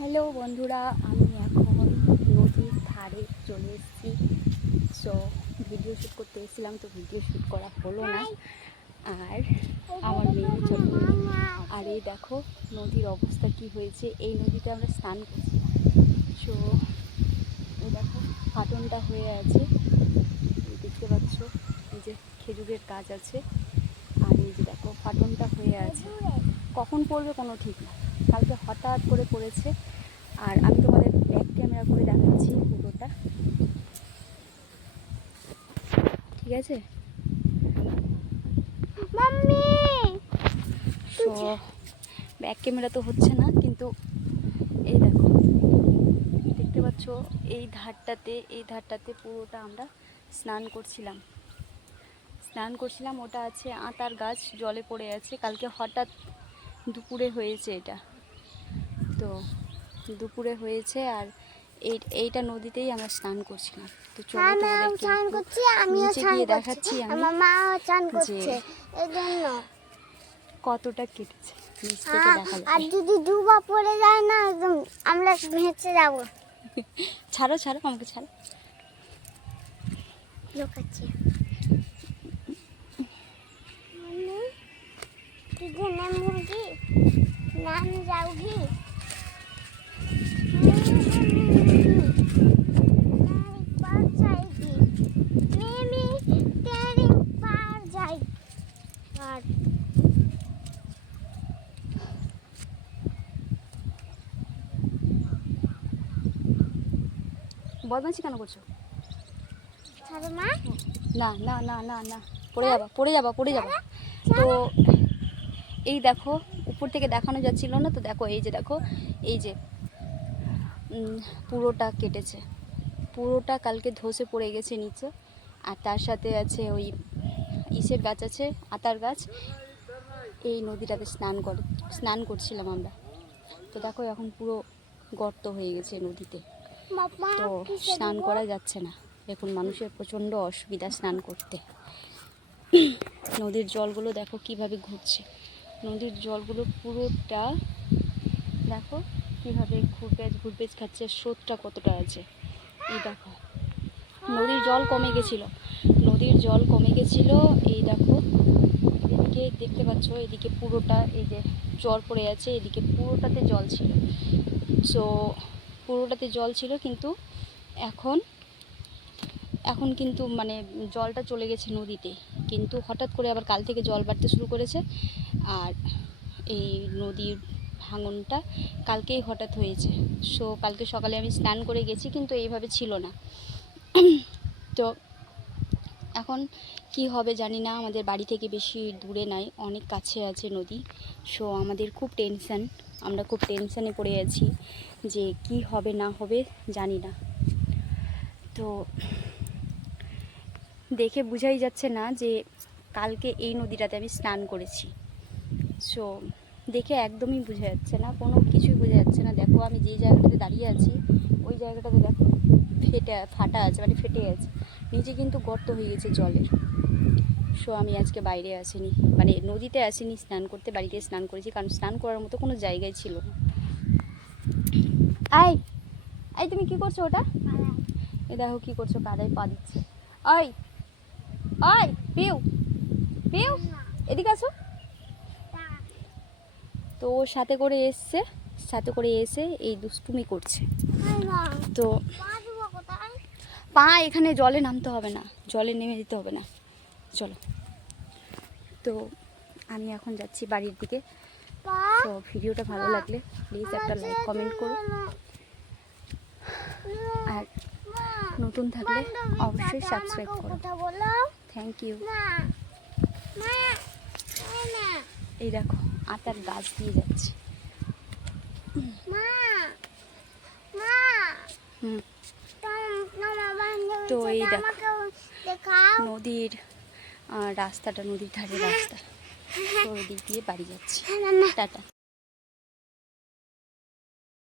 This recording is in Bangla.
হ্যালো বন্ধুরা, আমি এখন নদীর ধারে চলে এসেছি। সো ভিডিও শ্যুট করতে এসেছিলাম, তো ভিডিও শ্যুট করা হলো না। আর আমার মেয়ে চলে গেল। আর এই দেখো নদীর অবস্থা কি হয়েছে। এই নদীতে আমরা স্নান করছিলাম। সো এই দেখো ফাটনটা হয়ে আছে, দেখতে পাচ্ছ। এই যে খেজুরের গাছ আছে, আর এই যে দেখো ফাটনটা হয়ে আছে। কখন পড়বে কোনো ঠিক না, কালকে হঠাৎ করে পড়েছে। আর আমি তোমাদের ব্যাক ক্যামেরা করে দেখাচ্ছি পুরোটা, ঠিক আছে? সো ব্যাক ক্যামেরা তো হচ্ছে না, কিন্তু এই দেখো দেখতে পাচ্ছ এই ধারটাতে পুরোটা আমরা স্নান করছিলাম। ওটা আছে আতার গাছ, জলে পড়ে আছে। কালকে হঠাৎ দুপুরে হয়েছে এটা, তো দুপুরে হয়েছে। আর এইটা নদীতেই আমরা স্নান করছিলাম। তো চলো তোমাদেরকে নিচে গিয়ে দেখাচ্ছি আমি যে কতটা কেটেছে। নিচ থেকে দেখা যাবে। আর যদি ডুবা পড়ে যায় না, একদম আমরা ভেসে যাব। ছাড়ো আমাকে ছাড়ো। লোকাচ্ছি तुझे नाम होगी, नाम जाओगी, पार जाएगी, मेरी तेरी पार जाएगी, पार। বদমাইশি কেন করছো? ছাড়ো মা। না না না না না, পড়ে যাবা। তো এই দেখো উপর থেকে দেখানো যাচ্ছিল না, তো দেখো এই যে পুরোটা কেটেছে। পুরোটা কালকে ধসে পড়ে গেছে নিচে। আর তার সাথে আছে ওই ইসের গাছ আছে, আতার গাছ। এই নদীটাতে স্নান করছিলাম আমরা। তো দেখো এখন পুরো গর্ত হয়ে গেছে নদীতে, তো স্নান করা যাচ্ছে না। এখন মানুষের প্রচণ্ড অসুবিধা স্নান করতে। নদীর জলগুলো দেখো কিভাবে ঘুরছে। নদীর জলগুলো পুরোটা দেখো কিভাবে ঘুরপেচ খাচ্ছে। স্রোতটা কতটা আছে এই দেখো। নদীর জল কমে গেছিলো। এই দেখো এদিকে দেখতে পাচ্ছ, এদিকে পুরোটা এই যে জল পড়ে আছে, এদিকে পুরোটাতে জল ছিল। সো পুরোটাতে জল ছিল, কিন্তু এখন কিন্তু মানে জলটা চলে গেছে নদীতে। কিন্তু হঠাৎ করে আবার কাল থেকে জল বাড়তে শুরু করেছে। আর এই নদীর ভাঙনটা কালকেই হঠাৎ হয়েছে। সো কালকে সকালে আমি স্নান করে গেছি, কিন্তু এইভাবে ছিল না। তো এখন কি হবে জানি না। আমাদের বাড়ি থেকে বেশি দূরে নাই, অনেক কাছে আছে নদী। সো আমাদের খুব টেনশান, আমরা খুব টেনশানে পড়ে আছি যে কি হবে না হবে জানি না। তো দেখে বোঝাই যাচ্ছে না যে কালকে এই নদীটাতে আমি স্নান করেছি। সো দেখে একদমই বোঝা যাচ্ছে না, কোনো কিছুই বোঝা যাচ্ছে না। দেখো আমি যে জায়গাটাতে দাঁড়িয়ে আছি, ওই জায়গাটাতে দেখো ফাটা আছে, মানে ফেটে গেছে। নিচে কিন্তু গর্ত হয়ে গেছে জলের। সো আমি আজকে বাইরে আসিনি, মানে নদীতে আসিনি স্নান করতে, বাড়িতে স্নান করেছি, কারণ স্নান করার মতো কোনো জায়গায় ছিল না। এই তুমি কি করছো? ওটা এ দেখো কি করছো, কাদায় পা দিচ্ছে। পিউ এদিকে আসো। তো ওর সাথে করে এসে এই দুষ্টুমি করছে। তো পা এখানে জলে নামতে হবে না, জলে নেমে যেতে হবে না। চলো, তো আমি এখন যাচ্ছি বাড়ির দিকে। তো ভিডিওটা ভালো লাগলে প্লিজ একটা লাইক কমেন্ট করো, আর নতুন থাকলে অবশ্যই সাবস্ক্রাইব করো। Thank you. এই দেখো আতার গাছ দিয়ে যাচ্ছে। তো এই দেখো নদীর রাস্তাটা, নদীর ধারে রাস্তা। তো ওই দিক দিয়ে বাড়ি যাচ্ছি। টাটা।